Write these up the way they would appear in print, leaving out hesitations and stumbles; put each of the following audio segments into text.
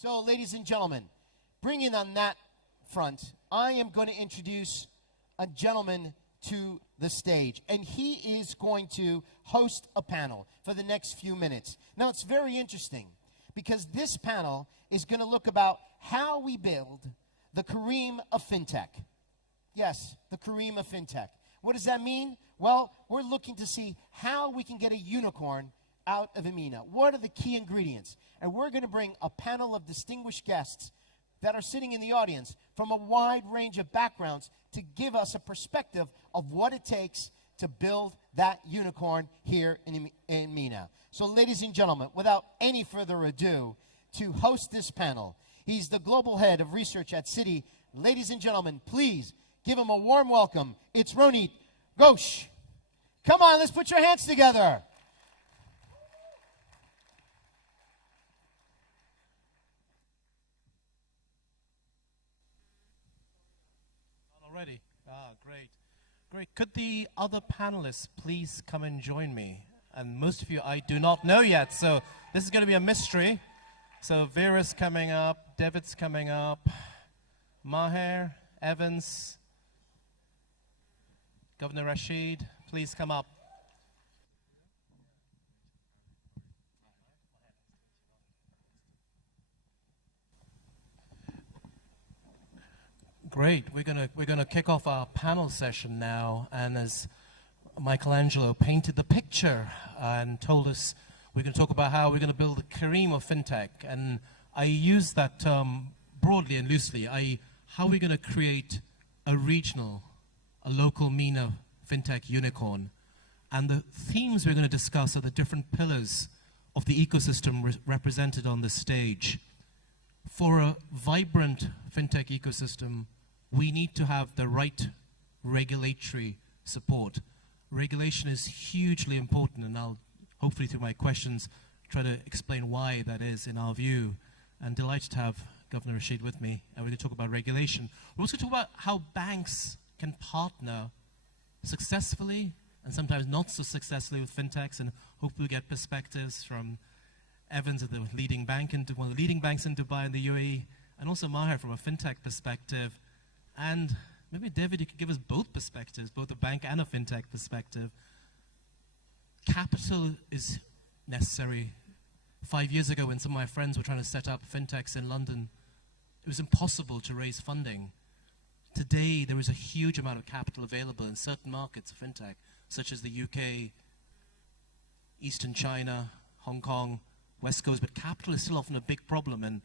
So, ladies and gentlemen, bringing on that front, I am going to introduce a gentleman to the stage, and he is going to host a panel for the next few minutes. Now, it's very interesting because this panel is going to look about how we build the Kareem of Fintech. Yes, the Kareem of Fintech. What does that mean? Well, we're looking to see how we can get a unicorn out of MENA. What are the key ingredients? And we're going to bring a panel of distinguished guests that are sitting in the audience from a wide range of backgrounds to give us a perspective of what it takes to build that unicorn here in MENA. So, ladies and gentlemen, without any further ado, to host this panel, he's the global head of research at Citi. Ladies and gentlemen, please give him a warm welcome. It's Rhonit. Gose. Come on, let's put your hands together. Already? Great. Great. Could the other panelists please come and join me? And most of you I do not know yet, so this is going to be a mystery. So Vera's coming up, Devid's coming up, Maher, Evans, Governor Rachid, please come up. Great. We're gonna kick off our panel session now, and as Michelangelo painted the picture and told us we're going to talk about how we're going to build the Kareem of Fintech, and I use that term broadly and loosely. How are we going to create a regional, a local MENA Fintech unicorn? And the themes we're going to discuss are the different pillars of the ecosystem represented on the stage. For a vibrant Fintech ecosystem, we need to have the right regulatory support. Regulation is hugely important, and I'll hopefully through my questions try to explain why that is in our view. And delighted to have Governor Rachid with me, and we're going to talk about regulation. We're also going to talk about how banks can partner successfully and sometimes not so successfully with fintechs, and hopefully get perspectives from Evans at the leading bank in one of the leading banks in Dubai and the UAE, and also Maher from a fintech perspective. And maybe Devid, you could give us both perspectives, both a bank and a fintech perspective. Capital is necessary. 5 years ago, when some of my friends were trying to set up fintechs in London, it was impossible to raise funding. Today, there is a huge amount of capital available in certain markets of fintech, such as the UK, Eastern China, Hong Kong, West Coast, but capital is still often a big problem, and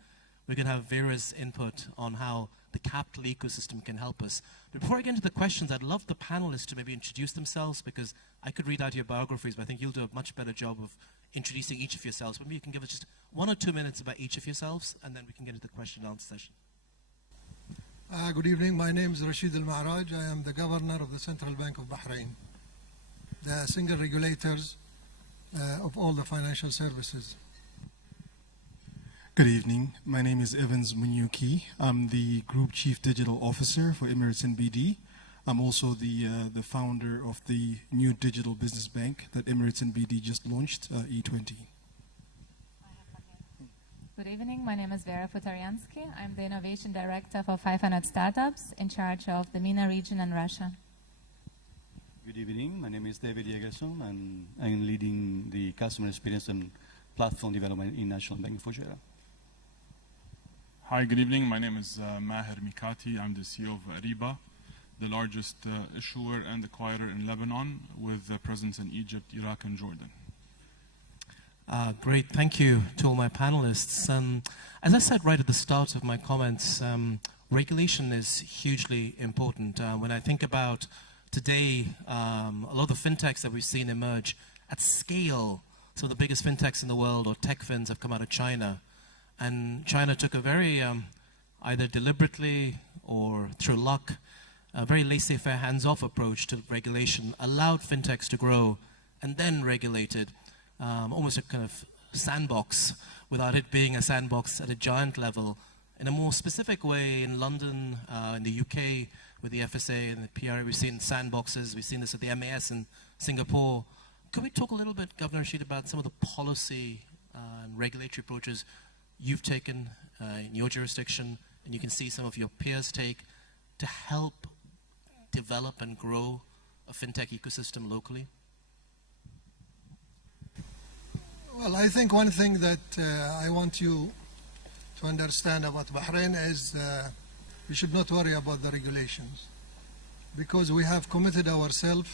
we're going to have Vera's input on how the capital ecosystem can help us. But before I get into the questions, I'd love the panelists to maybe introduce themselves, because I could read out your biographies, but I think you'll do a much better job of introducing each of yourselves. Maybe you can give us just 1 or 2 minutes about each of yourselves, and then we can get into the question and answer session. Good evening. My name is Rachid Maraaj. I am the governor of the Central Bank of Bahrain, the single regulators of all the financial services. Good evening. My name is Evans Munyuki. I'm the Group Chief Digital Officer for Emirates and BD. I'm also the founder of the new digital business bank that Emirates and BD just launched, E20. Good evening. My name is Vera Futorjanski. I'm the Innovation Director for 500 Startups in charge of the MENA region and Russia. Good evening. My name is Devid Jegerson, and I'm leading the customer experience and platform development in National Bank of Fujairah. Hi, good evening. My name is Maher Mikati. I'm the CEO of Areeba, the largest issuer and acquirer in Lebanon, with a presence in Egypt, Iraq, and Jordan. Great, thank you to all my panelists. As I said right at the start of my comments, regulation is hugely important. When I think about today, a lot of the fintechs that we've seen emerge at scale, some of the biggest fintechs in the world, or tech fins, have come out of China. And China took a very, either deliberately or through luck, a very laissez-faire, hands-off approach to regulation, allowed fintechs to grow, and then regulated, almost a kind of sandbox, without it being a sandbox at a giant level. In a more specific way, in London, in the UK, with the FSA and the PRA, we've seen sandboxes. We've seen this at the MAS in Singapore. Could we talk a little bit, Governor Rachid, about some of the policy and regulatory approaches you've taken in your jurisdiction, and you can see some of your peers take to help develop and grow a fintech ecosystem locally? Well, I think one thing that I want you to understand about Bahrain is we should not worry about the regulations, because we have committed ourselves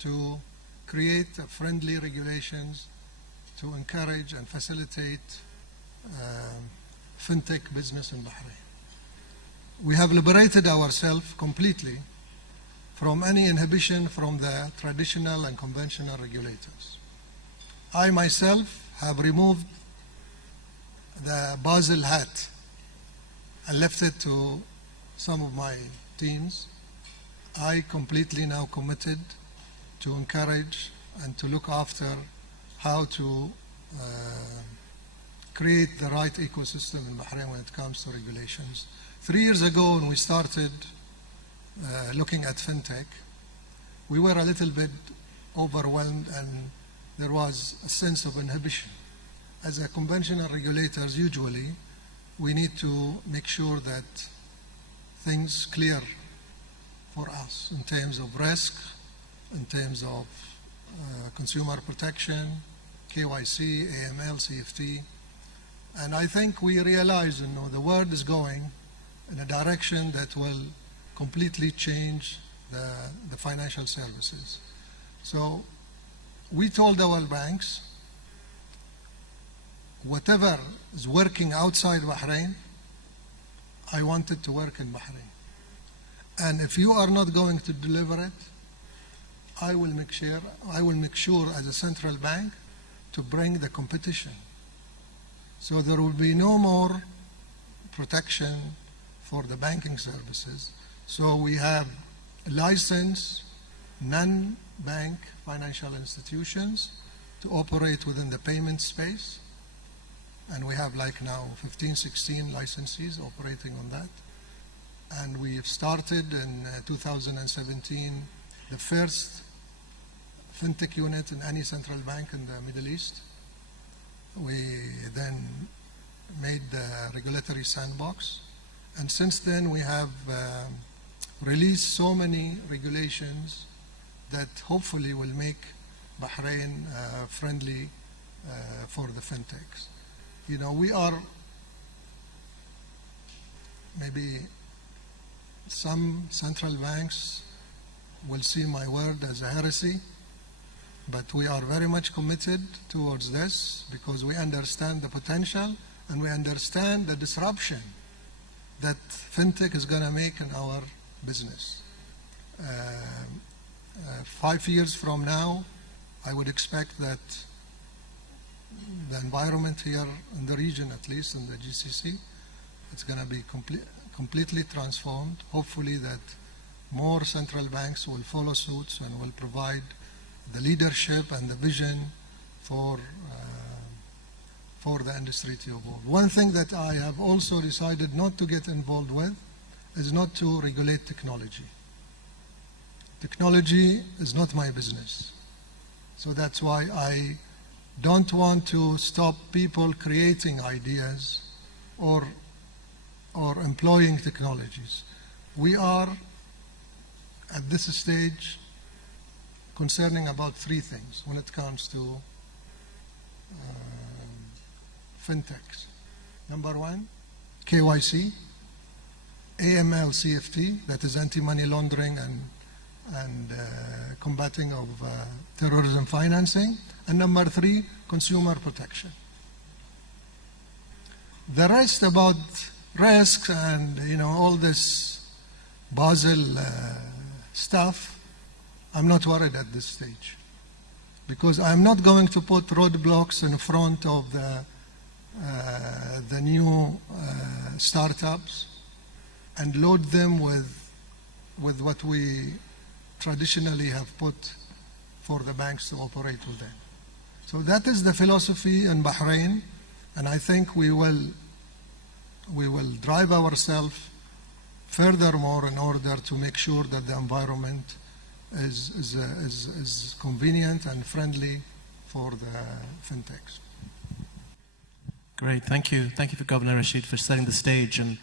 to create friendly regulations to encourage and facilitate fintech business in Bahrain. We have liberated ourselves completely from any inhibition from the traditional and conventional regulators. I myself have removed the Basel hat and left it to some of my teams. I completely now committed to encourage and to look after how to create the right ecosystem in Bahrain when it comes to regulations. 3 years ago, when we started looking at fintech, we were a little bit overwhelmed and there was a sense of inhibition. As a conventional regulators, usually, we need to make sure that things clear for us in terms of risk, in terms of consumer protection, KYC, AML, CFT. And I think we realize, the world is going in a direction that will completely change the financial services. So we told our banks, whatever is working outside Bahrain, I want it to work in Bahrain. And if you are not going to deliver it, I will make sure as a central bank to bring the competition. So there will be no more protection for the banking services. So we have licensed non-bank financial institutions to operate within the payment space. And we have like now 15, 16 licensees operating on that. And we've started in 2017 the first fintech unit in any central bank in the Middle East. We then made the regulatory sandbox. And since then we have released so many regulations that hopefully will make Bahrain friendly for the fintechs. We are, maybe some central banks will see my word as a heresy, but we are very much committed towards this because we understand the potential and we understand the disruption that fintech is going to make in our business. 5 years from now, I would expect that the environment here in the region, at least in the GCC, it's going to be completely transformed. Hopefully that more central banks will follow suit and will provide the leadership and the vision for the industry to evolve. One thing that I have also decided not to get involved with is not to regulate technology. Technology is not my business. So that's why I don't want to stop people creating ideas or employing technologies. We are at this stage concerning about 3 things when it comes to fintechs. Number 1, KYC, AML, CFT, that is anti-money laundering and combating of terrorism financing. And number 3, consumer protection. The rest about risks and all this Basel stuff, I'm not worried at this stage, because I'm not going to put roadblocks in front of the new startups and load them with what we traditionally have put for the banks to operate within. So that is the philosophy in Bahrain, and I think we will drive ourselves furthermore in order to make sure that the environment is convenient and friendly for the fintechs. Great, thank you. Thank you for Governor Rachid for setting the stage. And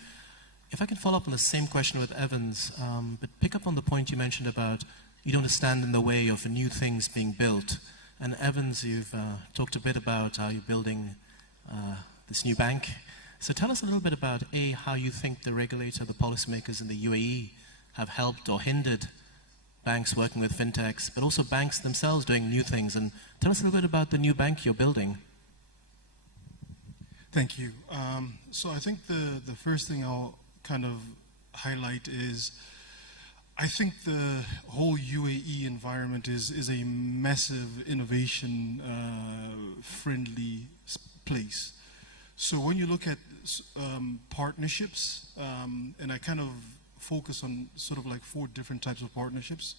if I can follow up on the same question with Evans, but pick up on the point you mentioned about you don't stand in the way of new things being built. And Evans, you've talked a bit about how you're building this new bank. So tell us a little bit about how you think the regulator, the policymakers in the UAE have helped or hindered banks working with fintechs, but also banks themselves doing new things. And tell us a little bit about the new bank you're building. Thank you. So I think the first thing I'll kind of highlight is I think the whole UAE environment is a massive innovation friendly place. So when you look at partnerships, and I kind of focus on sort of like 4 different types of partnerships,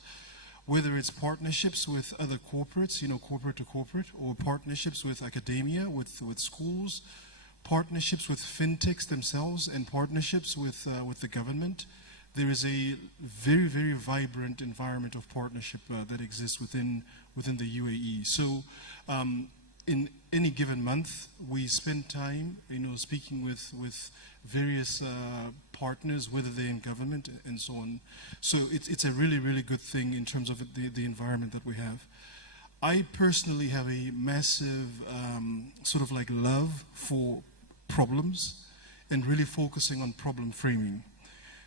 whether it's partnerships with other corporates, corporate to corporate, or partnerships with academia, with schools, partnerships with fintechs themselves, and partnerships with the government. There is a very, very vibrant environment of partnership that exists within the UAE. So in any given month, we spend time, speaking with various partners, whether they're in government and so on. So it's a really, really good thing in terms of the environment that we have. I personally have a massive sort of like love for problems and really focusing on problem framing.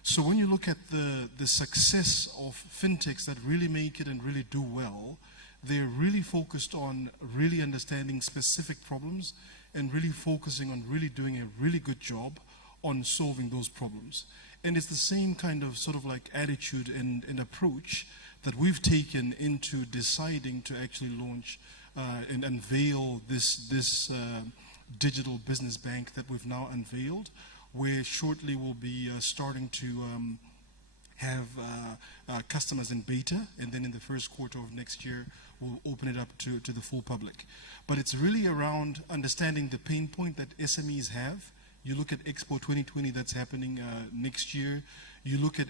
So when you look at the success of fintechs that really make it and really do well, they're really focused on really understanding specific problems and really focusing on really doing a really good job on solving those problems. And it's the same kind of sort of like attitude and approach that we've taken into deciding to actually launch and unveil this digital business bank that we've now unveiled, where shortly we'll be starting to have customers in beta, and then in the first quarter of next year we'll open it up to the full public. But it's really around understanding the pain point that SMEs have. You look at Expo 2020 that's happening next year. You look at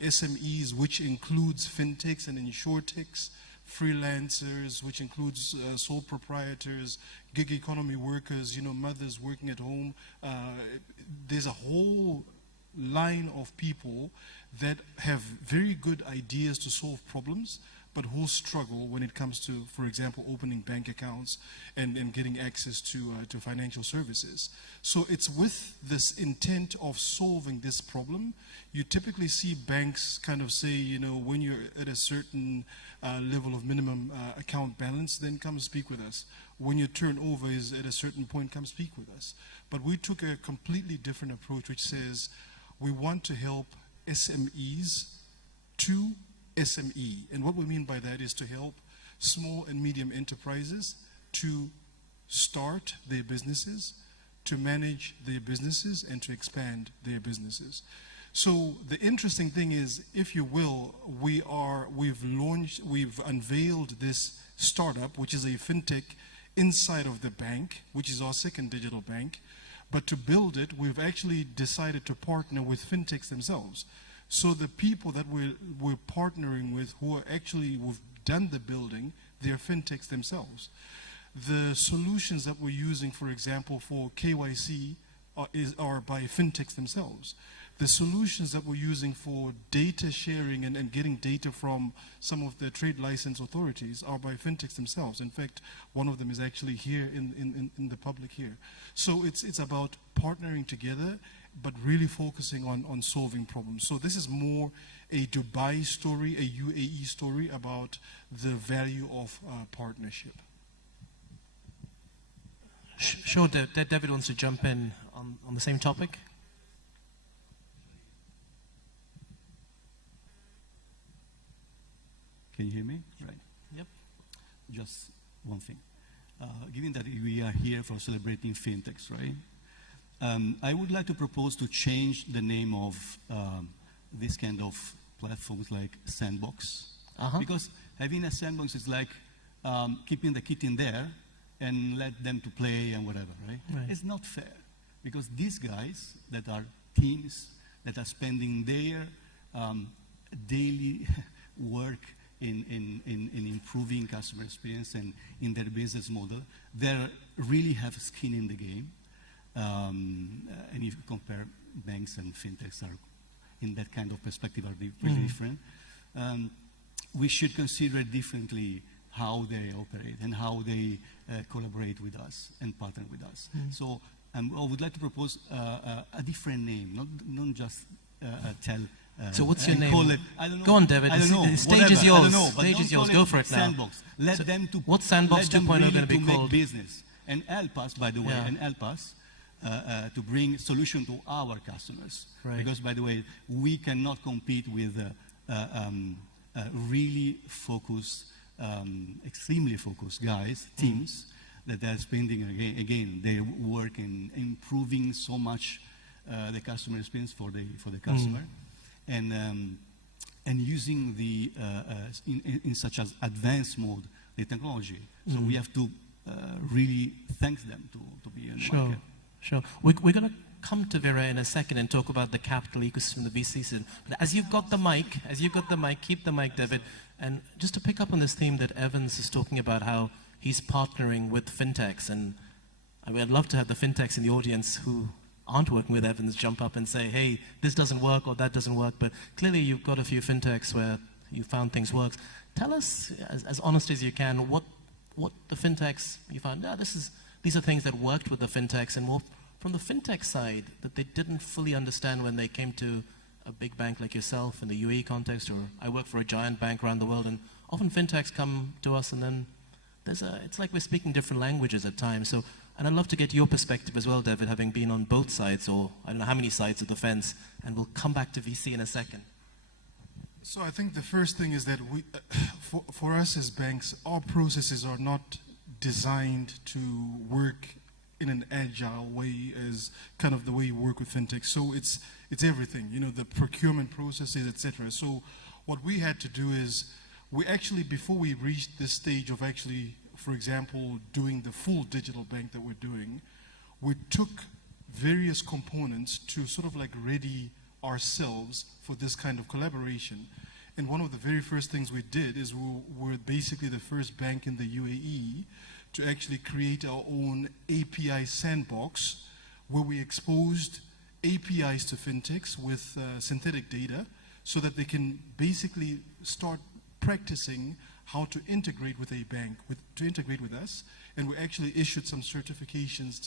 SMEs, which includes fintechs and insurtechs, freelancers, which includes sole proprietors, gig economy workers, mothers working at home. There's a whole line of people that have very good ideas to solve problems, but who struggle when it comes to, for example, opening bank accounts and getting access to financial services. So it's with this intent of solving this problem. You typically see banks kind of say, when you're at a certain level of minimum account balance, then come speak with us. When your turnover is at a certain point, come speak with us. But we took a completely different approach, which says we want to help SMEs to SME. And what we mean by that is to help small and medium enterprises to start their businesses, to manage their businesses, and to expand their businesses. So the interesting thing is, if you will, we've unveiled this startup, which is a fintech inside of the bank, which is our second digital bank. But to build it, we've actually decided to partner with fintechs themselves. So the people that we're partnering with who've done the building, they're fintechs themselves. The solutions that we're using, for example, for KYC are by fintechs themselves. The solutions that we're using for data sharing and getting data from some of the trade license authorities are by fintechs themselves. In fact, one of them is actually here in the public here. So it's about partnering together, but really focusing on solving problems. So this is more a Dubai story, a UAE story about the value of partnership. Sure, Devid wants to jump in on the same topic. Can you hear me? Right. Yep. Just one thing. Given that we are here for celebrating fintechs, right? I would like to propose to change the name of this kind of platforms like sandbox. Because having a sandbox is like keeping the kid in there and let them to play and whatever, right? It's not fair, because these guys that are teams that are spending their daily work in improving customer experience and in their business model, they really have skin in the game. And if you compare banks and fintechs are, in that kind of perspective, are really different. We should consider differently how they operate and how they collaborate with us and partner with us. So I would like to propose a different name, not just tell. So what's your name? Call it, I don't know. Go on, Devid. I don't know. The stage whatever, is yours. I don't know, but Stage is don't yours. call Go it for it now. Sandbox. Let So them to. what's Sandbox let them 2.0 really gonna be to called? make business and help us, by the way, Yeah. and help us to bring solution to our customers. Right. Because, by the way, we cannot compete with really focused, extremely focused guys, teams that are spending again their work in improving so much the customer experience for the customer, and using the in such as advanced mode the technology. So we have to really thank them to be in the market. Sure. We're going to come to Vera in a second and talk about the capital ecosystem, the VC system. But as you've got the mic, keep the mic, Devid. And just to pick up on this theme that Evans is talking about, how he's partnering with fintechs. And I mean, I'd love to have the fintechs in the audience who aren't working with Evans jump up and say, hey, this doesn't work or that doesn't work. But clearly you've got a few fintechs where you found things works. Tell us, as honest as you can, what the fintechs you found. These are things that worked with the fintechs, and more from the fintech side that they didn't fully understand when they came to a big bank like yourself in the UAE context, or I work for a giant bank around the world, and often fintechs come to us and then it's like we're speaking different languages at times. So, and I'd love to get your perspective as well, Devid, having been on both sides, or I don't know how many sides of the fence, and we'll come back to VC in a second. So I think the first thing is that we, for us as banks, our processes are not designed to work in an agile way as kind of the way you work with fintech. So it's everything, the procurement processes, etc. So what we had to do is we actually, before we reached this stage of actually, for example, doing the full digital bank that we're doing, we took various components to sort of like ready ourselves for this kind of collaboration. And one of the very first things we did is we were basically the first bank in the UAE to actually create our own API sandbox, where we exposed APIs to fintechs with synthetic data so that they can basically start practicing how to integrate with a bank, to integrate with us. And we actually issued some certifications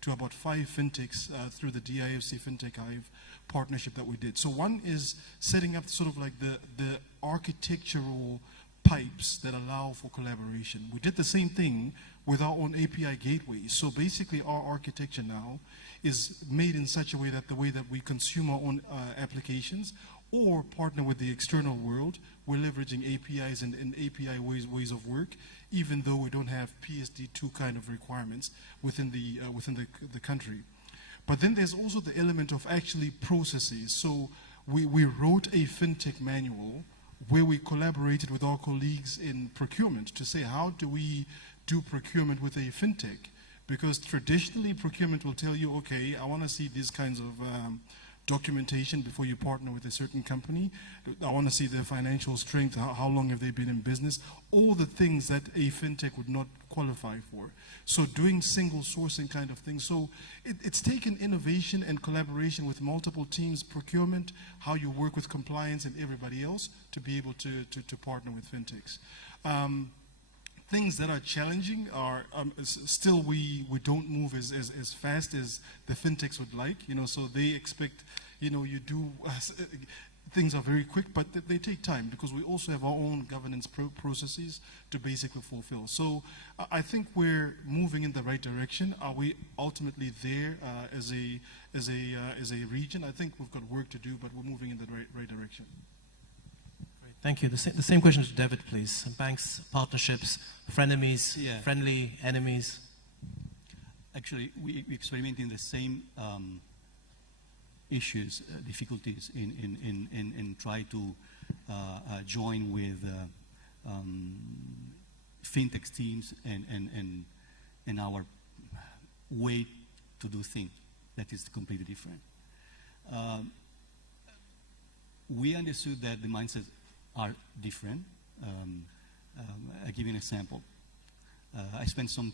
to about 5 fintechs through the DIFC Fintech Hive partnership that we did. So one is setting up sort of like the architectural pipes that allow for collaboration. We did the same thing with our own API gateway. So basically our architecture now is made in such a way that the way that we consume our own applications or partner with the external world, we're leveraging APIs and API ways of work, even though we don't have PSD2 kind of requirements within the country. But then there's also the element of actually processes. So we wrote a fintech manual where we collaborated with our colleagues in procurement to say, how do we do procurement with a fintech? Because traditionally procurement will tell you, okay, I want to see these kinds of documentation before you partner with a certain company. I want to see their financial strength, how long have they been in business, all the things that a fintech would not qualify for. So doing single sourcing kind of thing. So it's taken innovation and collaboration with multiple teams, procurement, how you work with compliance and everybody else to be able to partner with fintechs. Things that are challenging are still we don't move as fast as the fintechs would like, so they expect, you do, things are very quick, but they take time because we also have our own governance processes to basically fulfill. So I think we're moving in the right direction. Are we ultimately there as a region? I think we've got work to do, but we're moving in the right direction. Thank you. The same question to Devid, please. Banks, partnerships, frenemies, friendly enemies. Actually, we experimenting the same issues, difficulties in try to join with fintech teams and our way to do things that is completely different. We understood that the mindset are different. I'll give you an example. I spent some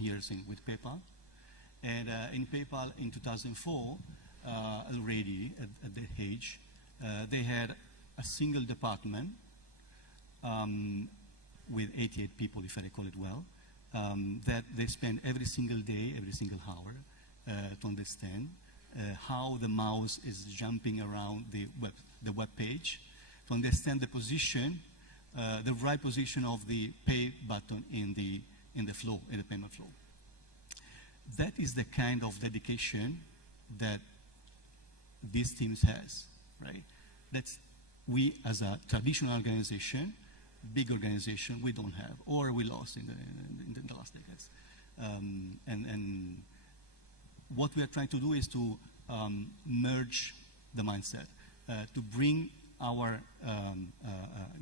years with PayPal, And in PayPal in 2004, already at that age, they had a single department with 88 people, if I recall it well, that they spend every single day, every single hour to understand how the mouse is jumping around the web page, to understand the position, the right position of the pay button in the flow, in the payment flow. That is the kind of dedication that these teams has, right? That's we as a traditional organization, big organization, we don't have, or we lost in the last decades. And what we are trying to do is to merge the mindset, to bring our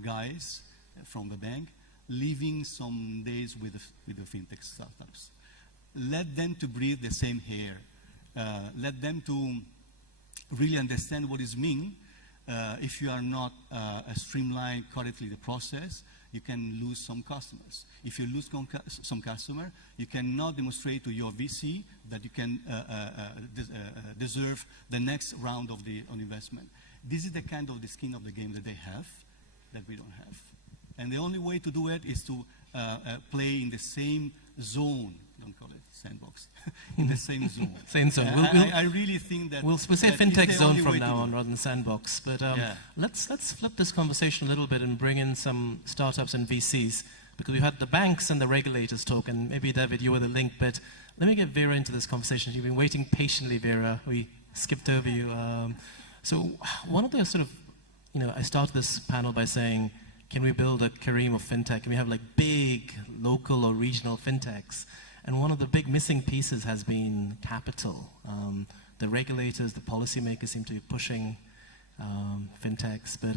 guys from the bank, living some days with the fintech startups. Let them to breathe the same air. Let them to really understand what it means. If you are not streamline correctly the process, you can lose some customers. If you lose some customer, you cannot demonstrate to your VC that you can deserve the next round of the investment. This is the kind of the skin of the game that they have, that we don't have. And the only way to do it is to play in the same zone. Don't call it sandbox. In the same zone. Same zone. I really think that we'll say that fintech is the zone only from way now to on rather than sandbox. But let's flip this conversation a little bit and bring in some startups and VCs, because we had the banks and the regulators talk, and maybe Devid, you were the link. But let me get Vera into this conversation. You've been waiting patiently, Vera. We skipped over you. So one of the sort of, I started this panel by saying, can we build a Kareem of fintech? Can we have like big local or regional fintechs? And one of the big missing pieces has been capital. The regulators, the policymakers seem to be pushing fintechs, but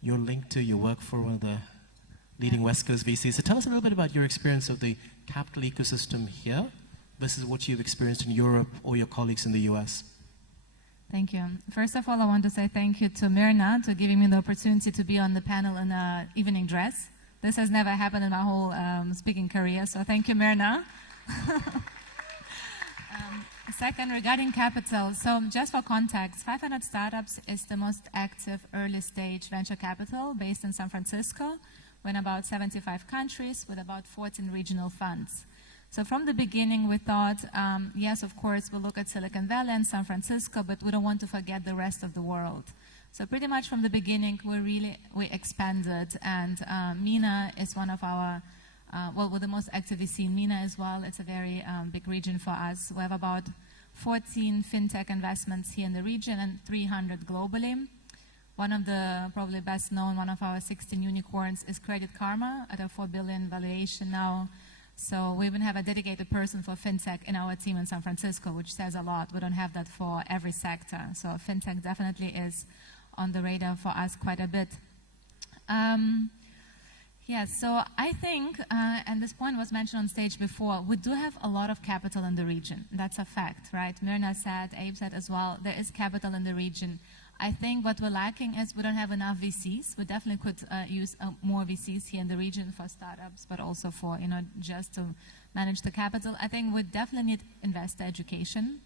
you're linked to, you work for one of the leading West Coast VCs. So tell us a little bit about your experience of the capital ecosystem here versus what you've experienced in Europe or your colleagues in the US. Thank you. First of all, I want to say thank you to Myrna for giving me the opportunity to be on the panel in an evening dress. This has never happened in my whole speaking career, so thank you, Myrna. Second, regarding capital, so just for context, 500 Startups is the most active early stage venture capital based in San Francisco. We're in about 75 countries with about 14 regional funds. So from the beginning, we thought, yes, of course, we'll look at Silicon Valley and San Francisco, but we don't want to forget the rest of the world. So pretty much from the beginning, we expanded, and MENA is one of our, we're the most active VC in MENA as well. It's a very big region for us. We have about 14 fintech investments here in the region and 300 globally. One of the probably best known, one of our 16 unicorns is Credit Karma at a $4 billion valuation now. So we even have a dedicated person for fintech in our team in San Francisco, which says a lot. We don't have that for every sector. So fintech definitely is on the radar for us quite a bit. So I think, and this point was mentioned on stage before, we do have a lot of capital in the region. That's a fact, right? Myrna said, Abe said as well, there is capital in the region. I think what we're lacking is we don't have enough VCs. We definitely could use more VCs here in the region for startups, but also for, just to manage the capital. I think we definitely need investor education,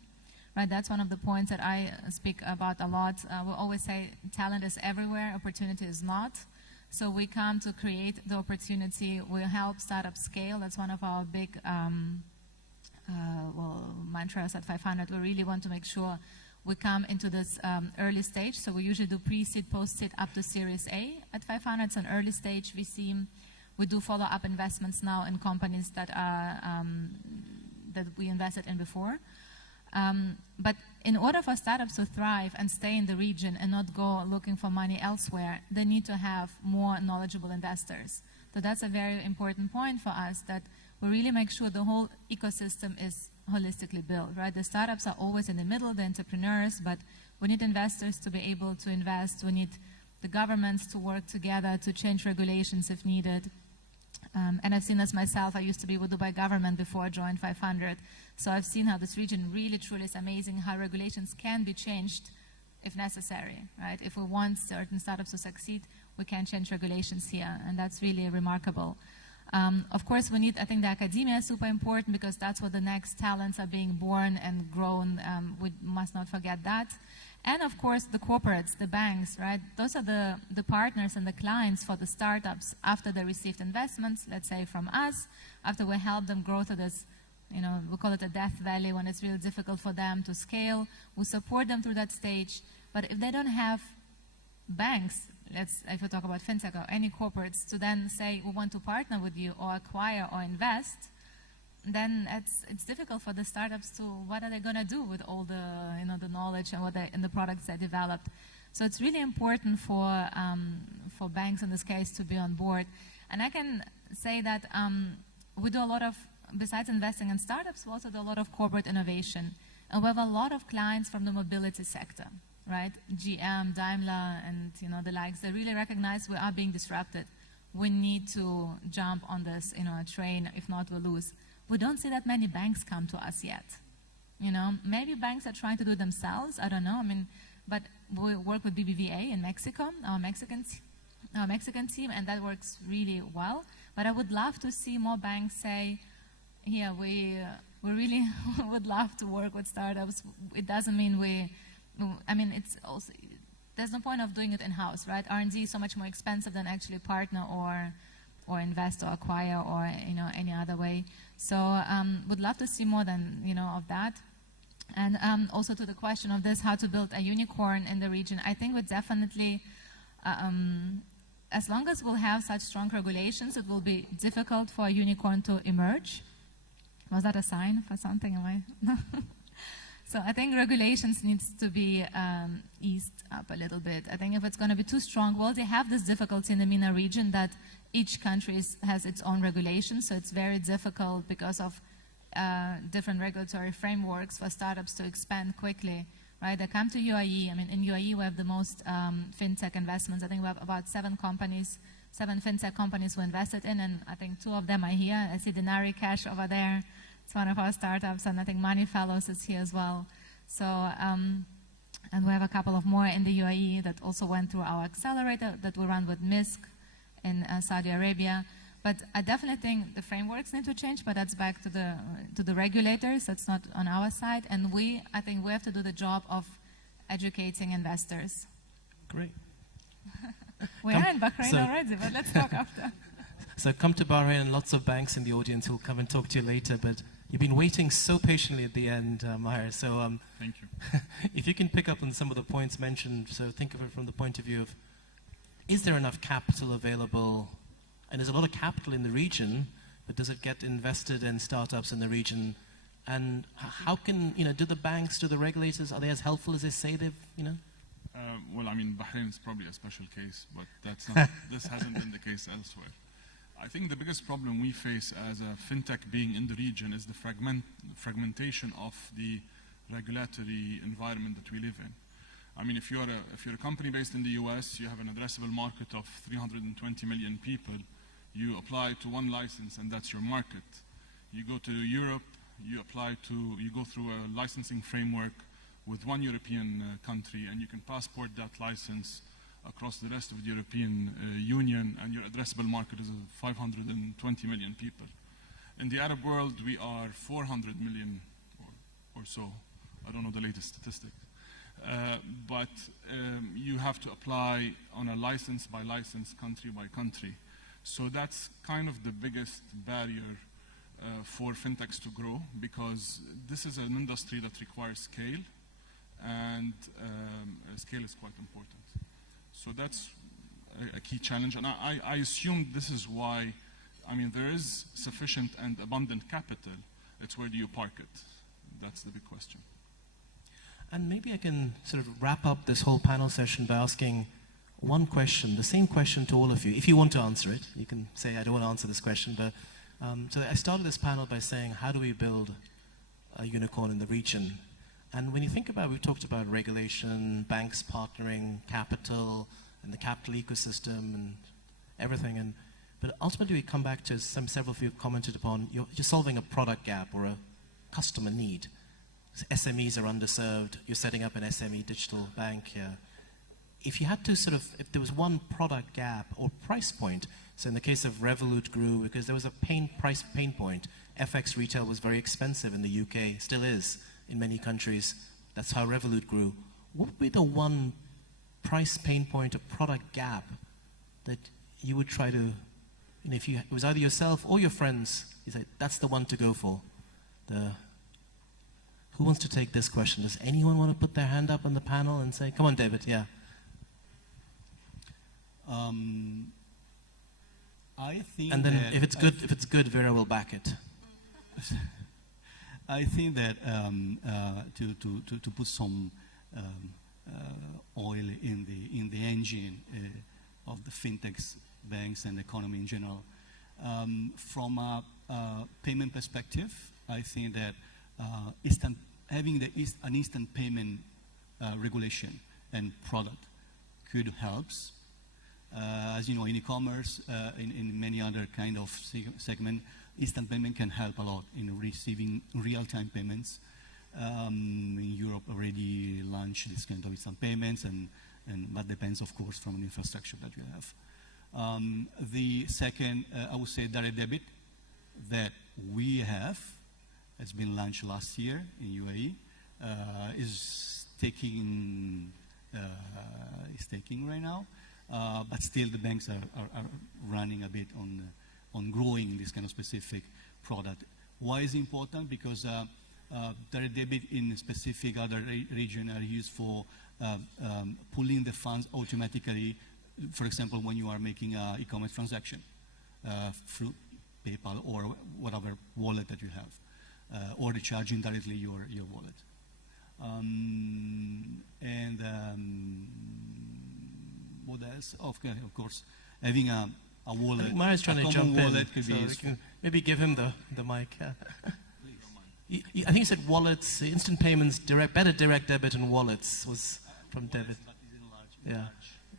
right? That's one of the points that I speak about a lot. We always say talent is everywhere, opportunity is not. So we come to create the opportunity. We help startups scale. That's one of our big mantras at 500. We really want to make sure we come into this early stage. So we usually do pre-seed, post-seed, up to Series A at 500. It's an early stage VC. We do follow-up investments now in companies that are that we invested in before. But in order for startups to thrive and stay in the region and not go looking for money elsewhere, they need to have more knowledgeable investors. So that's a very important point for us, that we really make sure the whole ecosystem is holistically built, right? The startups are always in the middle, the entrepreneurs, but we need investors to be able to invest. We need the governments to work together to change regulations if needed. And I've seen this myself. I used to be with Dubai government before I joined 500. So I've seen how this region really, truly is amazing, how regulations can be changed if necessary, right? If we want certain startups to succeed, we can change regulations here, and that's really remarkable. Of course, we need, I think the academia is super important because that's where the next talents are being born and grown. We must not forget that. And of course, the corporates, the banks, right? Those are the partners and the clients for the startups after they received investments, let's say from us, after we help them grow to this, you know, we call it a death valley when it's really difficult for them to scale. We support them through that stage. But if they don't have banks, if we talk about fintech or any corporates, to then say we want to partner with you or acquire or invest, then it's difficult for the startups to, what are they going to do with all the, you know, the knowledge and the products they developed. So it's really important for banks in this case to be on board. And I can say that we do a lot of, besides investing in startups, we also do a lot of corporate innovation. And we have a lot of clients from the mobility sector, right? GM, Daimler, and you know the likes. They really recognize we are being disrupted. We need to jump on this, you know, train. If not, we'll lose. We don't see that many banks come to us yet. You know, maybe banks are trying to do it themselves. I don't know. I mean, but we work with BBVA in Mexico, our Mexican team, and that works really well. But I would love to see more banks say, "Yeah, we really would love to work with startups." It doesn't mean I mean, it's also, there's no point of doing it in-house, right? R&D is so much more expensive than actually partner or invest or acquire or, you know, any other way. So would love to see more than, you know, of that. And also to the question of this, how to build a unicorn in the region, I think we definitely, as long as we'll have such strong regulations, it will be difficult for a unicorn to emerge. Was that a sign for something? Am I? So I think regulations needs to be eased up a little bit. I think if it's going to be too strong, well, they have this difficulty in the MENA region that each country has its own regulations, so it's very difficult because of different regulatory frameworks for startups to expand quickly, right? They come to UAE. I mean, in UAE we have the most fintech investments. I think we have about 7 fintech companies we invested in, and I think 2 of them are here. I see Denari Cash over there. It's one of our startups, and I think Money Fellows is here as well. So, and we have a couple of more in the UAE that also went through our accelerator that we run with MISC in Saudi Arabia. But I definitely think the frameworks need to change, but that's back to the regulators. That's not on our side. And I think we have to do the job of educating investors. Great. We are in Bahrain already, but let's talk after. So come to Bahrain, and lots of banks in the audience who'll come and talk to you later. But you've been waiting so patiently at the end, Maher. So thank you. If you can pick up on some of the points mentioned, so think of it from the point of view of, is there enough capital available? And there's a lot of capital in the region, but does it get invested in startups in the region? And how can, you know, do the banks, do the regulators, are they as helpful as they say they've, you know? Well, I mean, Bahrain is probably a special case, but that's not, this hasn't been the case elsewhere. I think the biggest problem we face as a fintech being in the region is the fragmentation of the regulatory environment that we live in. I mean, if you're a company based in the US, you have an addressable market of 320 million people. You apply to one license, and that's your market. You go to Europe, you go through a licensing framework with one European country, and you can passport that license across the rest of the European Union, and your addressable market is 520 million people. In the Arab world, we are 400 million or so. I don't know the latest statistic. But you have to apply on a license by license, country by country. So that's kind of the biggest barrier for fintechs to grow, because this is an industry that requires scale, and scale is quite important. So that's a key challenge, and I assume this is why, I mean, there is sufficient and abundant capital. It's where do you park it? That's the big question. And maybe I can sort of wrap up this whole panel session by asking one question, the same question to all of you. If you want to answer it, you can say, I don't want to answer this question, but so I started this panel by saying, how do we build a unicorn in the region? And when you think about, we've talked about regulation, banks partnering, capital, and the capital ecosystem, and everything. But ultimately, we come back to several of you have commented upon, you're solving a product gap or a customer need. SMEs are underserved. You're setting up an SME digital bank here. if you had to sort of, if there was one product gap or price point, so in the case of Revolut grew because there was a price pain point. FX retail was very expensive in the UK, still is in many countries. That's how Revolut grew. What would be the one price pain point or product gap that you would try to, you know, if it was either yourself or your friends, you say, that's the one to go for? Who wants to take this question? Does anyone want to put their hand up on the panel and say, come on, David, yeah. I think and then that if it's good, Vera will back it. I think that to put some oil in the engine of the fintechs, banks, and the economy in general. From a payment perspective, I think that having an instant payment regulation and product could help. As you know, in e-commerce, in many other kind of segment, instant payment can help a lot in receiving real-time payments. In Europe already launched this kind of instant payments, and that depends, of course, from the infrastructure that you have. The second, I would say, direct debit that we have, has been launched last year in UAE, is taking right now. But still the banks are running a bit on growing this kind of specific product. Why is it important? Because direct debit in specific other region are used for pulling the funds automatically, for example, when you are making an e-commerce transaction through PayPal or whatever wallet that you have, or recharging directly your wallet. What else? Of course, having a wallet. Maher is trying to jump in, could so be we can maybe give him the mic. I think you said wallets, instant payments, better direct debit and wallets was from Devid. Yeah.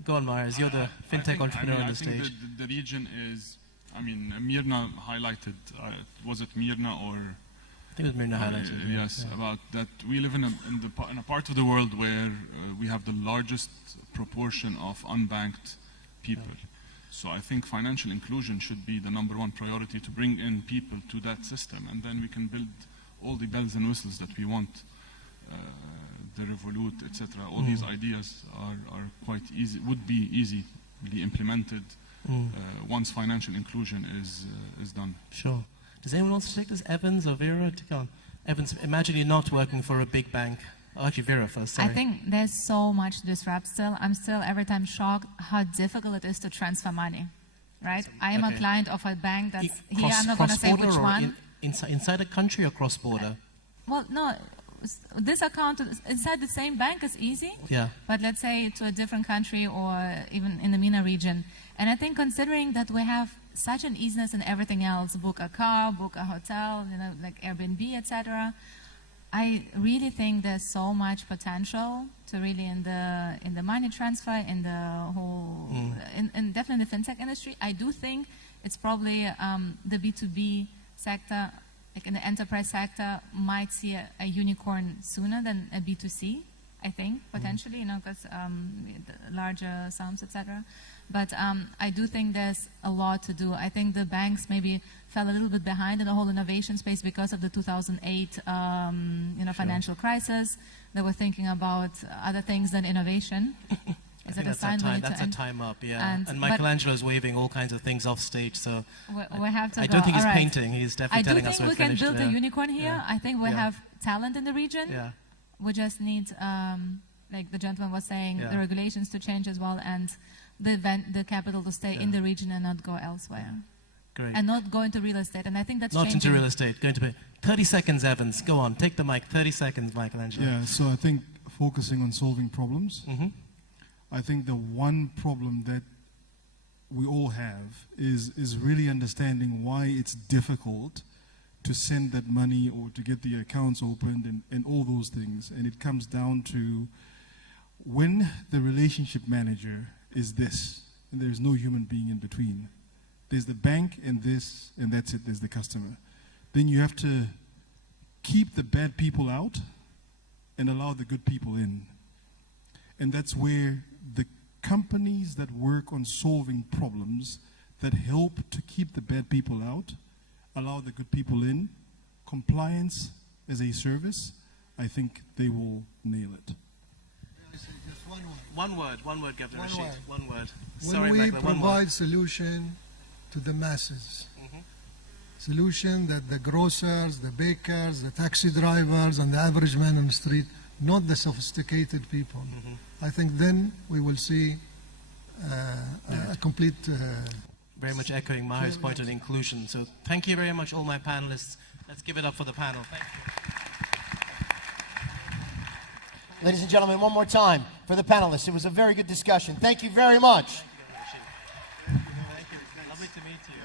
Go on, Maher, you're the fintech entrepreneur on the stage. I think the region is, Mirna highlighted, was it Mirna or? I think it was Mirna highlighted. Yes, yeah. About that we live in a part of the world where we have the largest proportion of unbanked people. Yeah. So I think financial inclusion should be the #1 priority, to bring in people to that system, and then we can build all the bells and whistles that we want. The Revolut, etc. All these ideas are quite easy, would be easily implemented once financial inclusion is done. Sure. Does anyone want to take this? Evans or Vera? Take on. Evans, imagine you're not working for a big bank. Oh, actually, Vera first, sorry. I think there's so much to disrupt still. I'm still every time shocked how difficult it is to transfer money, right? I am a client of a bank that's here, I'm not going to say which one. Inside a country or cross-border? Well, no. This account inside the same bank is easy, yeah. But let's say to a different country or even in the MENA region. And I think considering that we have such an easiness in everything else, book a car, book a hotel, like Airbnb, etc. I really think there's so much potential to really in the money transfer, in the whole, in definitely the fintech industry. I do think it's probably the B2B sector, like in the enterprise sector, might see a unicorn sooner than a B2C, I think, potentially, because larger sums, etc. But I do think there's a lot to do. I think the banks maybe fell a little bit behind in the whole innovation space because of the 2008 financial crisis. They were thinking about other things than innovation. Is that that's a time up, yeah. And Michelangelo's waving all kinds of things off stage, so we have to I don't think he's painting. He's definitely telling us we're finished. I do think we can build a unicorn here. Yeah. I think we have talent in the region. Yeah. We just need, like the gentleman was saying, the regulations to change as well, and the capital to stay in the region and not go elsewhere. Great. And not go into real estate. And I think that's not changing. Into real estate. Going to be 30 seconds, Evans. Go on, take the mic. 30 seconds, Michelangelo. Yeah. So I think focusing on solving problems. I think the one problem that we all have is really understanding why it's difficult to send that money or to get the accounts opened and all those things. And it comes down to when the relationship manager is this, and there's no human being in between. There's the bank and this, and that's it, there's the customer. Then you have to keep the bad people out and allow the good people in. And that's where the companies that work on solving problems that help to keep the bad people out, allow the good people in, compliance as a service, I think they will nail it. Just one word. One word, Governor One Rashid. word. One word. When Sorry, we Magla, one word. provide solution to the masses, solution that the grocers, the bakers, the taxi drivers, and the average man on the street, not the sophisticated people, I think then we will see a complete. Very much echoing Maher's point on inclusion. So thank you very much, all my panelists. Let's give it up for the panel. Thank you. Ladies and gentlemen, one more time for the panelists. It was a very good discussion. Thank you very much. Thank you. Lovely to meet you.